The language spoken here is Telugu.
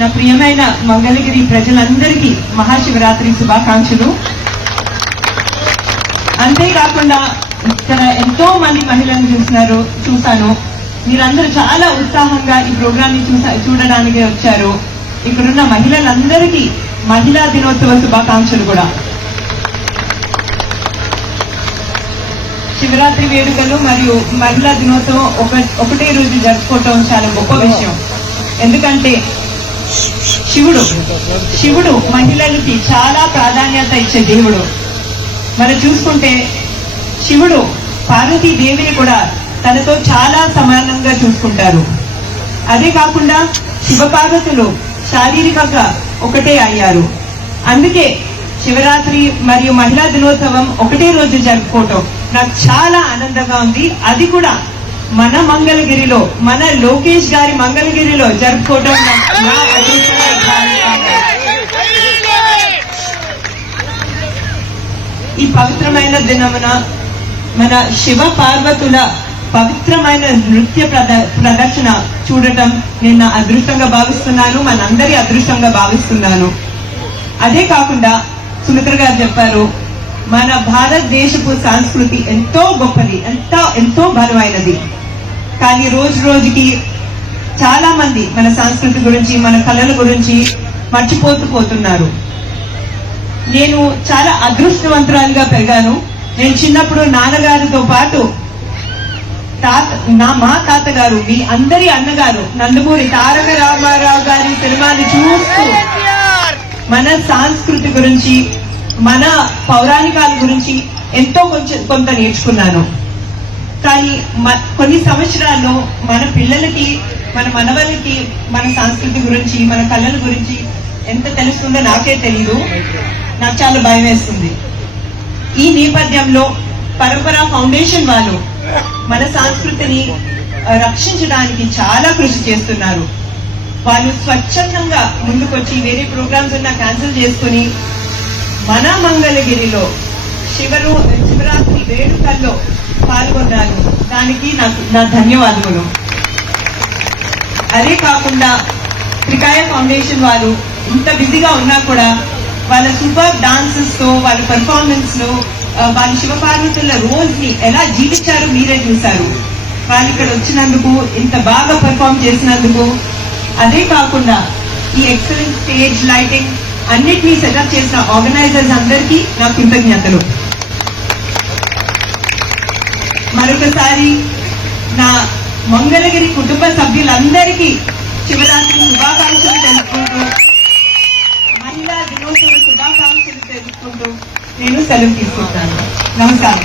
నా ప్రియమైన మంగళగిరి ప్రజలందరికీ మహాశివరాత్రి శుభాకాంక్షలు. అంతేకాకుండా ఇక్కడ ఎంతో మంది మహిళలను చూశాను. మీరందరూ చాలా ఉత్సాహంగా ఈ ప్రోగ్రామ్ ని చూడడానికి వచ్చారు. ఇక్కడున్న మహిళలందరికీ మహిళా దినోత్సవ శుభాకాంక్షలు కూడా. శివరాత్రి వేడుకలు మరియు మహిళా దినోత్సవం ఒకటే రోజు జరుపుకోవటం చాలా గొప్ప విషయం. ఎందుకంటే శివుడు మహిళలకి చాలా ప్రాధాన్యత ఇచ్చే దేవుడు. మనం చూసుకుంటే శివుడు పార్వతీదేవిని కూడా తనతో చాలా సమానంగా చూసుకుంటారు. అదే కాకుండా శివపార్వతులు శారీరకంగా ఒకటే అయ్యారు. అందుకే శివరాత్రి మరియు మహిళా దినోత్సవం ఒకటే రోజు జరుపుకోవటం నాకు చాలా ఆనందంగా ఉంది. అది కూడా మన మంగళగిరిలో, మన లోకేష్ గారి మంగళగిరిలో జరుపుకోవటం నా అదృష్టంగా భావిస్తున్నాను. ఈ పవిత్రమైన దినమున మన శివ పార్వతుల పవిత్రమైన నృత్య ప్రదర్శన చూడటం నేను నా అదృష్టంగా భావిస్తున్నాను, మనందరి అదృష్టంగా భావిస్తున్నాను. అదే కాకుండా సుమిత్ర గారు చెప్పారు, మన భారతదేశపు సంస్కృతి ఎంతో గొప్పది, ఎంతో బలమైనది. కానీ రోజు రోజుకి చాలా మంది మన సంస్కృతి గురించి, మన కళల గురించి మర్చిపోతున్నారు. నేను చాలా అదృష్టవంతురాలుగా పెరిగాను. నేను చిన్నప్పుడు నాన్నగారితో పాటు మా తాతగారు, మీ అందరి అన్నగారు నందమూరి తారక రామారావు గారి సినిమాని చూస్తూ మన సంస్కృతి గురించి, మన పౌరాణికాల గురించి ఎంతో కొంత నేర్చుకున్నాను. కానీ కొన్ని సంవత్సరాల్లో మన పిల్లలకి, మన మనవలకి మన సంస్కృతి గురించి, మన కళల గురించి ఎంత తెలుస్తుందో నాకే తెలీదు. నాకు చాలా భయం వేస్తుంది. ఈ నేపథ్యంలో పరంపరా ఫౌండేషన్ వాళ్ళు మన సంస్కృతిని రక్షించడానికి చాలా కృషి చేస్తున్నారు. వాళ్ళు స్వచ్ఛందంగా ముందుకొచ్చి వేరే ప్రోగ్రామ్స్ ఉన్నా క్యాన్సిల్ చేసుకుని మన మంగళగిరిలో శివరాత్రి వేడుకల్లో పాల్గొన్నారు. దానికి నా ధన్యవాదములు. అదే కాకుండా త్రికాయ ఫౌండేషన్ వాళ్ళు ఇంత బిజీగా ఉన్నా కూడా వాళ్ళ సూపర్ డాన్సెస్ తో, వాళ్ళ పెర్ఫార్మెన్స్ లో వాళ్ళ శివపార్వతుల రోల్స్ ని ఎలా జీవించారో మీరే చూశారు. వాళ్ళు ఇక్కడ వచ్చినందుకు, ఇంత బాగా పెర్ఫార్మ్ చేసినందుకు, అదే కాకుండా ఈ ఎక్సలెంట్ స్టేజ్ లైటింగ్ అన్నిటినీ సెటప్ చేసిన ఆర్గనైజర్స్ అందరికీ నా కృతజ్ఞతలు. మరొకసారి నా మంగళగిరి కుటుంబ సభ్యులందరికీ శివరాత్రి శుభాకాంక్షలు తెలుసుకుంటూ, మహిళా దినోత్సవ శుభాకాంక్షలు తెలుసుకుంటూ నేను సెలవు తీసుకుంటాను. నమస్కారం.